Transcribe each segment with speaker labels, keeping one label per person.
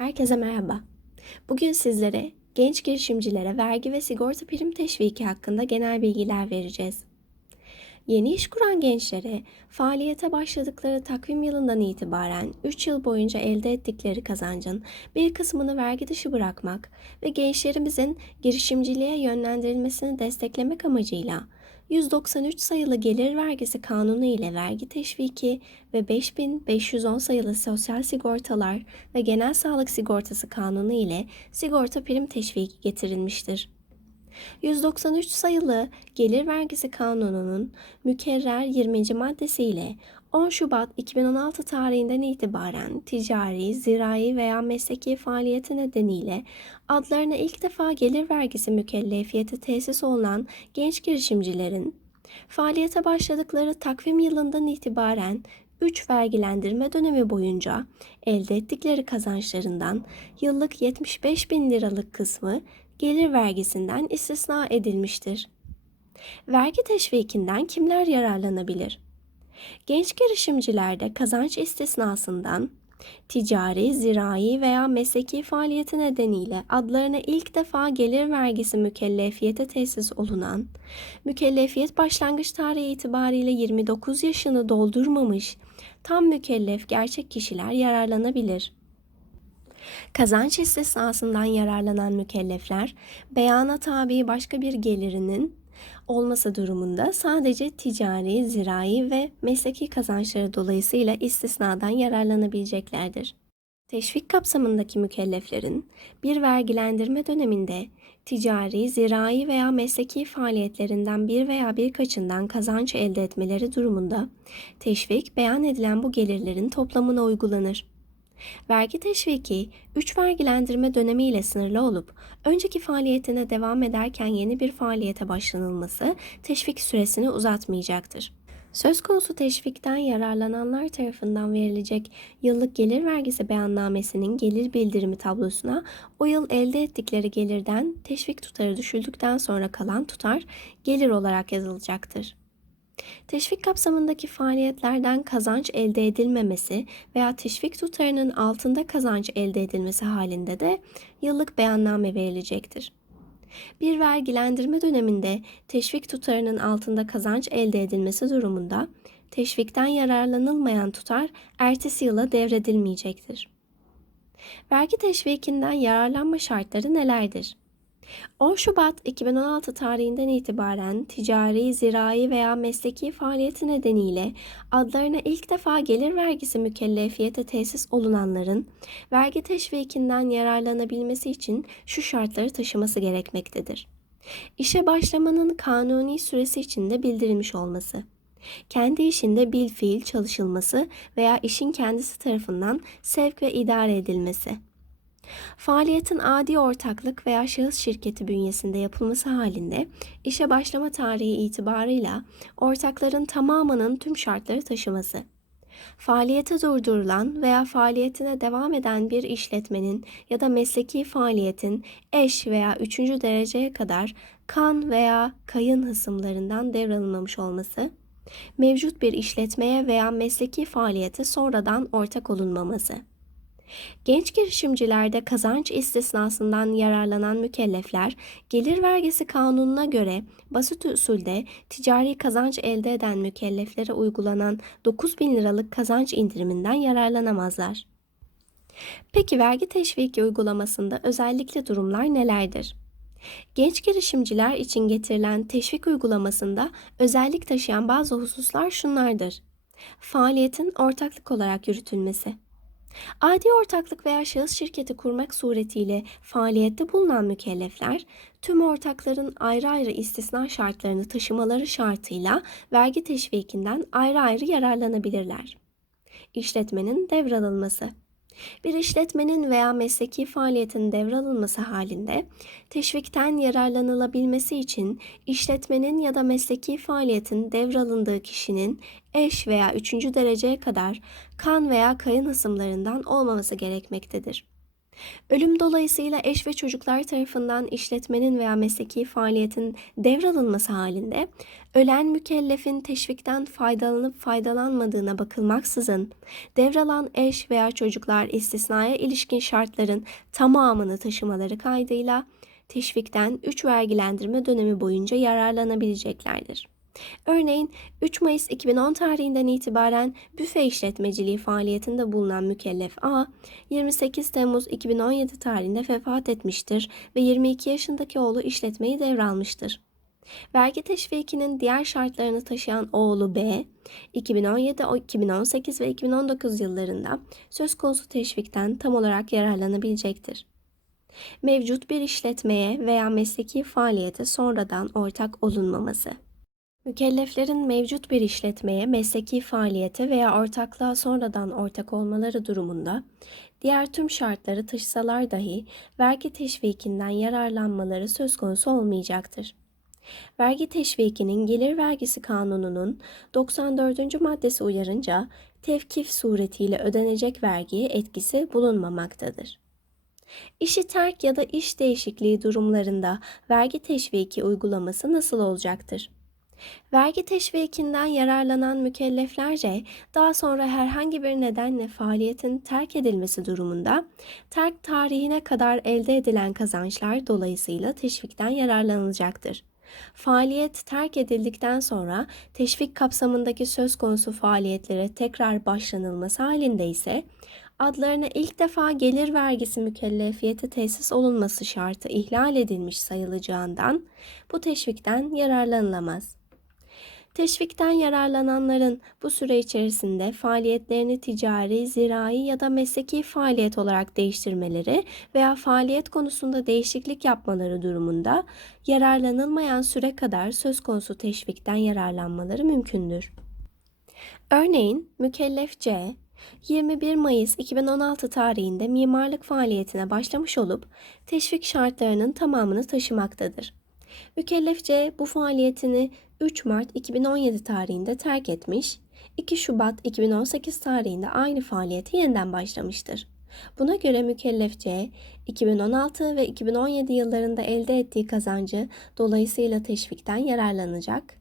Speaker 1: Herkese merhaba. Bugün sizlere genç girişimcilere vergi ve sigorta prim teşviki hakkında genel bilgiler vereceğiz. Yeni iş kuran gençlere faaliyete başladıkları takvim yılından itibaren 3 yıl boyunca elde ettikleri kazancın bir kısmını vergi dışı bırakmak ve gençlerimizin girişimciliğe yönlendirilmesini desteklemek amacıyla 193 sayılı gelir vergisi kanunu ile vergi teşviki ve 5510 sayılı sosyal sigortalar ve genel sağlık sigortası kanunu ile sigorta prim teşviki getirilmiştir. 193 sayılı Gelir Vergisi Kanunu'nun mükerrer 20. maddesiyle 10 Şubat 2016 tarihinden itibaren ticari, zirai veya mesleki faaliyeti nedeniyle adlarına ilk defa gelir vergisi mükellefiyeti tesis olunan genç girişimcilerin faaliyete başladıkları takvim yılından itibaren 3 vergilendirme dönemi boyunca elde ettikleri kazançlarından yıllık 75 bin liralık kısmı gelir vergisinden istisna edilmiştir. Vergi teşvikinden kimler yararlanabilir? Genç girişimcilerde kazanç istisnasından ticari, zirai veya mesleki faaliyeti nedeniyle adlarına ilk defa gelir vergisi mükellefiyete tesis olunan, mükellefiyet başlangıç tarihi itibariyle 29 yaşını doldurmamış tam mükellef gerçek kişiler yararlanabilir. Kazanç istisnasından yararlanan mükellefler, beyana tabi başka bir gelirinin olması durumunda sadece ticari, zirai ve mesleki kazançları dolayısıyla istisnadan yararlanabileceklerdir. Teşvik kapsamındaki mükelleflerin bir vergilendirme döneminde ticari, zirai veya mesleki faaliyetlerinden bir veya birkaçından kazanç elde etmeleri durumunda teşvik beyan edilen bu gelirlerin toplamına uygulanır. Vergi teşviki 3 vergilendirme dönemi ile sınırlı olup önceki faaliyetine devam ederken yeni bir faaliyete başlanılması teşvik süresini uzatmayacaktır. Söz konusu teşvikten yararlananlar tarafından verilecek yıllık gelir vergisi beyannamesinin gelir bildirimi tablosuna o yıl elde ettikleri gelirden teşvik tutarı düşüldükten sonra kalan tutar gelir olarak yazılacaktır. Teşvik kapsamındaki faaliyetlerden kazanç elde edilmemesi veya teşvik tutarının altında kazanç elde edilmesi halinde de yıllık beyanname verilecektir. Bir vergilendirme döneminde teşvik tutarının altında kazanç elde edilmesi durumunda teşvikten yararlanılmayan tutar ertesi yıla devredilmeyecektir. Vergi teşvikinden yararlanma şartları nelerdir? 10 Şubat 2016 tarihinden itibaren ticari, zirai veya mesleki faaliyeti nedeniyle adlarına ilk defa gelir vergisi mükellefiyete tesis olunanların vergi teşvikinden yararlanabilmesi için şu şartları taşıması gerekmektedir. İşe başlamanın kanuni süresi içinde bildirilmiş olması, kendi işinde bil fiil çalışılması veya işin kendisi tarafından sevk ve idare edilmesi, Faaliyetin adi ortaklık veya şahıs şirketi bünyesinde yapılması halinde işe başlama tarihi itibarıyla ortakların tamamının tüm şartları taşıması. Faaliyete durdurulan veya faaliyetine devam eden bir işletmenin ya da mesleki faaliyetin eş veya üçüncü dereceye kadar kan veya kayın hısımlarından devralınmamış olması, mevcut bir işletmeye veya mesleki faaliyete sonradan ortak olunmaması. Genç girişimcilerde kazanç istisnasından yararlanan mükellefler, gelir vergisi kanununa göre basit usulde ticari kazanç elde eden mükelleflere uygulanan 9 bin liralık kazanç indiriminden yararlanamazlar. Peki vergi teşviki uygulamasında özellikle durumlar nelerdir? Genç girişimciler için getirilen teşvik uygulamasında özellik taşıyan bazı hususlar şunlardır. Faaliyetin ortaklık olarak yürütülmesi, Adi ortaklık veya şahıs şirketi kurmak suretiyle faaliyette bulunan mükellefler, tüm ortakların ayrı ayrı istisna şartlarını taşımaları şartıyla vergi teşvikinden ayrı ayrı yararlanabilirler. İşletmenin devralınması bir işletmenin veya mesleki faaliyetin devralınması halinde teşvikten yararlanılabilmesi için işletmenin ya da mesleki faaliyetin devralındığı kişinin eş veya üçüncü dereceye kadar kan veya kayın hısımlarından olmaması gerekmektedir. Ölüm dolayısıyla eş ve çocuklar tarafından işletmenin veya mesleki faaliyetin devralınması halinde ölen mükellefin teşvikten faydalanıp faydalanmadığına bakılmaksızın devralan eş veya çocuklar istisnaya ilişkin şartların tamamını taşımaları kaydıyla teşvikten 3 vergilendirme dönemi boyunca yararlanabileceklerdir. Örneğin 3 Mayıs 2010 tarihinden itibaren büfe işletmeciliği faaliyetinde bulunan mükellef A, 28 Temmuz 2017 tarihinde vefat etmiştir ve 22 yaşındaki oğlu işletmeyi devralmıştır. Vergi teşvikinin diğer şartlarını taşıyan oğlu B, 2017, 2018 ve 2019 yıllarında söz konusu teşvikten tam olarak yararlanabilecektir. Mevcut bir işletmeye veya mesleki faaliyete sonradan ortak olunmaması. Mükelleflerin mevcut bir işletmeye, mesleki faaliyete veya ortaklığa sonradan ortak olmaları durumunda diğer tüm şartları taşısalar dahi vergi teşvikinden yararlanmaları söz konusu olmayacaktır. Vergi teşvikinin gelir vergisi kanununun 94. maddesi uyarınca tevkif suretiyle ödenecek vergiye etkisi bulunmamaktadır. İşi terk ya da iş değişikliği durumlarında vergi teşviki uygulaması nasıl olacaktır? Vergi teşvikinden yararlanan mükelleflerce daha sonra herhangi bir nedenle faaliyetin terk edilmesi durumunda terk tarihine kadar elde edilen kazançlar dolayısıyla teşvikten yararlanılacaktır. Faaliyet terk edildikten sonra teşvik kapsamındaki söz konusu faaliyetlere tekrar başlanılması halinde ise adlarına ilk defa gelir vergisi mükellefiyeti tesis olunması şartı ihlal edilmiş sayılacağından bu teşvikten yararlanılamaz. Teşvikten yararlananların bu süre içerisinde faaliyetlerini ticari, zirai ya da mesleki faaliyet olarak değiştirmeleri veya faaliyet konusunda değişiklik yapmaları durumunda yararlanılmayan süre kadar söz konusu teşvikten yararlanmaları mümkündür. Örneğin mükellef C 21 Mayıs 2016 tarihinde mimarlık faaliyetine başlamış olup teşvik şartlarının tamamını taşımaktadır. Mükellefçe bu faaliyetini 3 Mart 2017 tarihinde terk etmiş, 2 Şubat 2018 tarihinde aynı faaliyeti yeniden başlamıştır. Buna göre mükellefçe 2016 ve 2017 yıllarında elde ettiği kazancı dolayısıyla teşvikten yararlanacak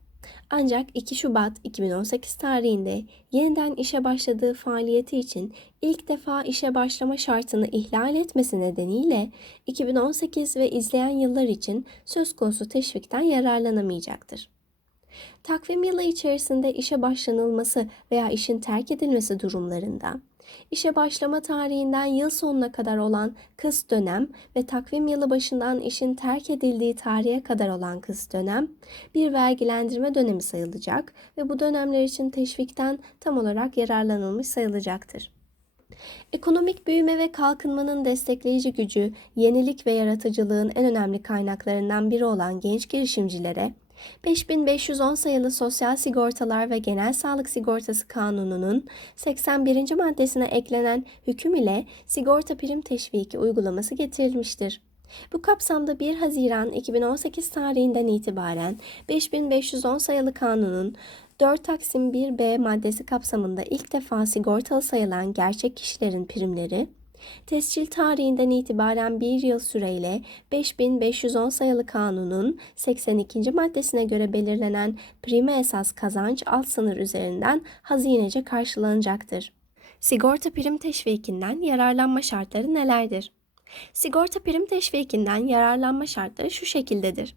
Speaker 1: ancak 2 Şubat 2018 tarihinde yeniden işe başladığı faaliyeti için ilk defa işe başlama şartını ihlal etmesi nedeniyle 2018 ve izleyen yıllar için söz konusu teşvikten yararlanamayacaktır. Takvim yılı içerisinde işe başlanılması veya işin terk edilmesi durumlarında İşe başlama tarihinden yıl sonuna kadar olan kıs dönem ve takvim yılı başından işin terk edildiği tarihe kadar olan kıs dönem bir vergilendirme dönemi sayılacak ve bu dönemler için teşvikten tam olarak yararlanılmış sayılacaktır. Ekonomik büyüme ve kalkınmanın destekleyici gücü, yenilik ve yaratıcılığın en önemli kaynaklarından biri olan genç girişimcilere 5510 sayılı Sosyal Sigortalar ve Genel Sağlık Sigortası Kanunu'nun 81. maddesine eklenen hüküm ile sigorta prim teşviki uygulaması getirilmiştir. Bu kapsamda 1 Haziran 2018 tarihinden itibaren 5510 sayılı kanunun 4 Taksim 1B maddesi kapsamında ilk defa sigortalı sayılan gerçek kişilerin primleri Tescil tarihinden itibaren bir yıl süreyle 5510 sayılı kanunun 82. maddesine göre belirlenen prime esas kazanç alt sınır üzerinden hazinece karşılanacaktır. Sigorta prim teşvikinden yararlanma şartları nelerdir? Sigorta prim teşvikinden yararlanma şartları şu şekildedir.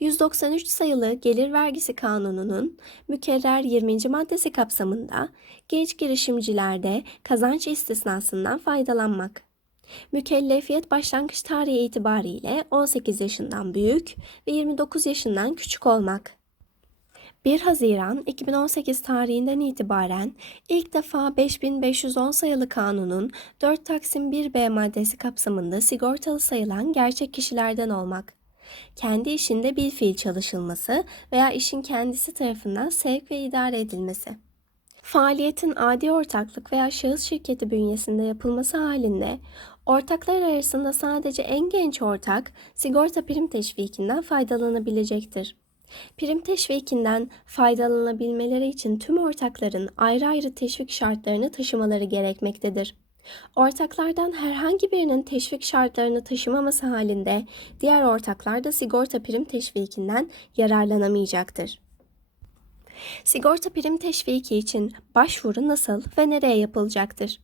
Speaker 1: 193 sayılı Gelir Vergisi Kanunu'nun mükerrer 20. maddesi kapsamında genç girişimcilerde kazanç istisnasından faydalanmak. Mükellefiyet başlangıç tarihi itibariyle 18 yaşından büyük ve 29 yaşından küçük olmak. 1 Haziran 2018 tarihinden itibaren ilk defa 5510 sayılı kanunun 4 Taksim 1B maddesi kapsamında sigortalı sayılan gerçek kişilerden olmak kendi işinde bir fiil çalışılması veya işin kendisi tarafından sevk ve idare edilmesi. Faaliyetin adi ortaklık veya şahıs şirketi bünyesinde yapılması halinde ortaklar arasında sadece en genç ortak sigorta prim teşvikinden faydalanabilecektir. Prim teşvikinden faydalanabilmeleri için tüm ortakların ayrı ayrı teşvik şartlarını taşımaları gerekmektedir. Ortaklardan herhangi birinin teşvik şartlarını taşımaması halinde diğer ortaklar da sigorta prim teşvikinden yararlanamayacaktır. Sigorta prim teşviki için başvuru nasıl ve nereye yapılacaktır?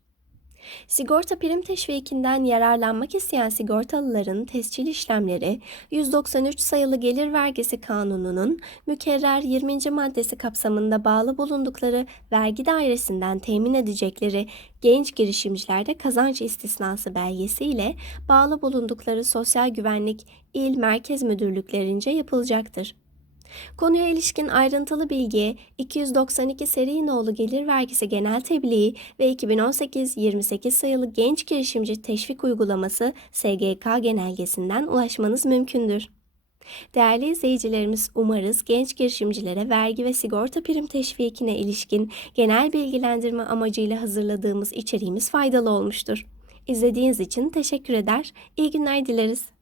Speaker 1: Sigorta prim teşvikinden yararlanmak isteyen sigortalıların tescil işlemleri 193 sayılı Gelir Vergisi Kanunu'nun mükerrer 20. maddesi kapsamında bağlı bulundukları vergi dairesinden temin edecekleri genç girişimcilerde kazanç istisnası belgesi ile bağlı bulundukları Sosyal Güvenlik İl Merkez Müdürlüklerince yapılacaktır. Konuya ilişkin ayrıntılı bilgiye 292 seri nolu gelir vergisi genel tebliği ve 2018-28 sayılı genç girişimci teşvik uygulaması SGK genelgesinden ulaşmanız mümkündür. Değerli izleyicilerimiz umarız genç girişimcilere vergi ve sigorta prim teşvikine ilişkin genel bilgilendirme amacıyla hazırladığımız içeriğimiz faydalı olmuştur. İzlediğiniz için teşekkür eder, iyi günler dileriz.